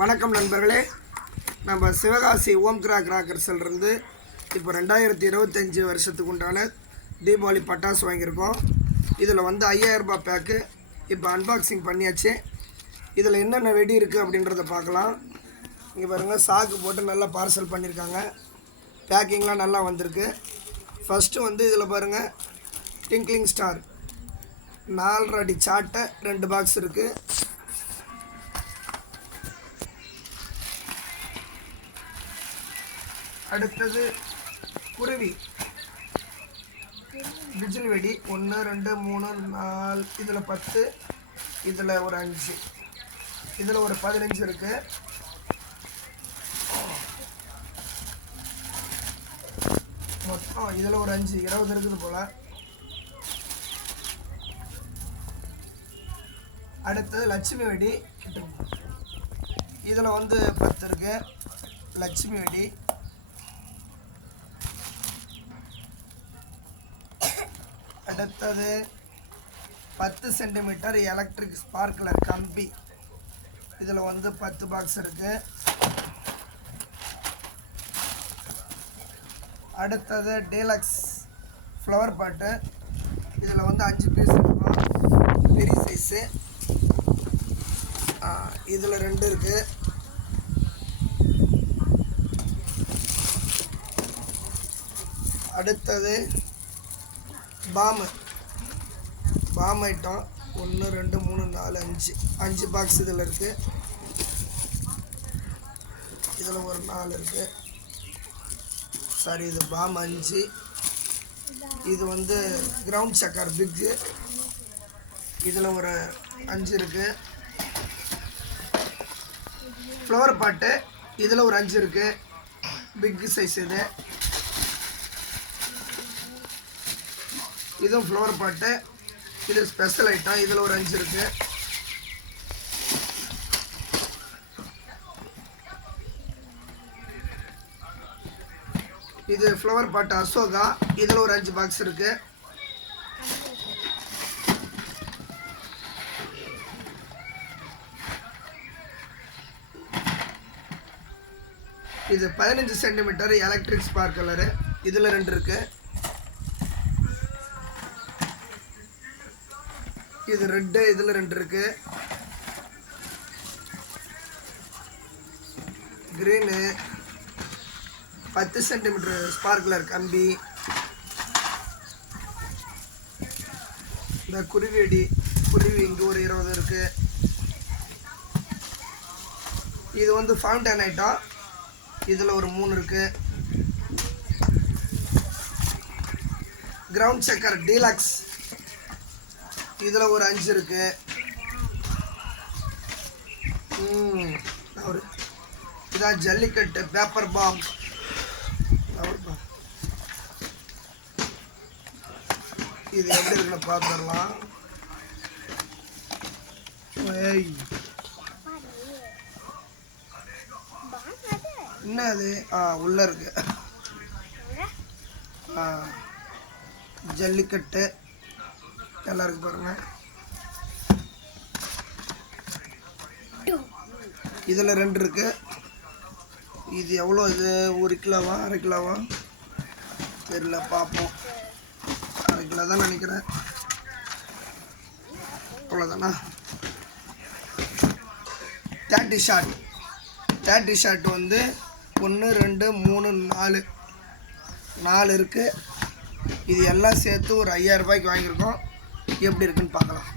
வணக்கம் நண்பர்களே, நம்ம சிவகாசி ஓம்கிரா கிராக்கர்ஸ்லேருந்து இப்போ 2025 வருஷத்துக்கு உண்டான தீபாவளி பட்டாசு வாங்கியிருக்கோம். இதில் வந்து 5000 ரூபாய் பேக்கு இப்போ அன்பாக்சிங் பண்ணியாச்சு. இதில் என்னென்ன வெடி இருக்குது அப்படின்றத பார்க்கலாம். இங்கே பாருங்கள், சாக்கு போட்டு நல்லா பார்சல் பண்ணியிருக்காங்க. பேக்கிங்லாம் நல்லா வந்திருக்கு. ஃபஸ்ட்டு வந்து இதில் பாருங்கள், டிங்க்லிங் ஸ்டார் 4 அடி சாட்டை 2 பாக்ஸ் இருக்குது. அடுத்தது குருவி விஜில் வெடி 1 2 3 4, இதில் 10, இதில் ஒரு 5, இதில் ஒரு 15 இருக்குது. மொத்தம் இதில் ஒரு 5 20 இருக்குது போல். அடுத்தது லட்சுமி வெடி, இதில் வந்து 10 இருக்குது லட்சுமி வெடி. அடுத்தது 10 சென்டிமீட்டர் எலக்ட்ரிக் ஸ்பார்க்லர் கம்பி, இதில் வந்து 10 பாக்ஸ் இருக்குது. அடுத்தது டீலக்ஸ் ஃப்ளவர் பாட்டு, இதில் வந்து 5 பீஸ் இருக்கும், பெரிய சைஸு. இதில் 2 இருக்குது. அடுத்தது பாம் ஐட்டம் 1 2 3 4 5 பாக்ஸ் இதில் இருக்குது. இதில் ஒரு 4 இருக்குது. சாரி, இது பாம் 5. இது வந்து கிரவுண்ட் சக்கர் பிக்கு, இதில் ஒரு 5 இருக்குது. ஃப்ளவர் பாட்டு, இதில் ஒரு 5 இருக்குது, பிக்கு சைஸ். இதுவும் ஃப்ளவர் பாட்டு, இது ஸ்பெஷல் ஐட்டம், இதில் ஒரு 5 இருக்குது. இது ஃப்ளவர் பாட்டு அசோகா, இதில் ஒரு 5 பாக்ஸ் இருக்குது. இது 15 சென்டிமீட்டர் எலக்ட்ரிக் ஸ்பார்க்லரு, இதில் 2 இருக்குது. இது ரெட்டு, இதில் 2 இருக்குது. க்ரீனு 10 சென்டிமீட்டர் ஸ்பார்க்லர் கம்பி. இந்த குருவி இங்கே ஒரு 20 இருக்குது. இது வந்து ஃபவுண்டன் ஐட்டம், இதில் ஒரு 3 இருக்குது. கிரவுண்ட் சக்கர் டீலக்ஸ், இதில் ஒரு 5 இருக்குது. இதான் ஜல்லிக்கட்டு பேப்பர் பாம். இது எப்படி இருக்குன்னு பார்த்துடலாம். என்ன அது? உள்ள இருக்கு ஜல்லிக்கட்டு நல்லா இருக்கு பாருங்க. இதில் 2 இருக்கு. இது எவ்வளோ? இது 1 கிலோவா 1/2 கிலோவா தெரியல, பார்ப்போம். 1/2 கிலோ தான் நினைக்கிறேன். அவ்வளோதானா? 30 ஷாட் வந்து 1 2 3 4 இருக்குது. இது எல்லாம் சேர்த்து ஒரு 5000 ரூபாய்க்கு வாங்கியிருக்கோம். எப்படி இருக்குன்னு பார்க்கலாம்.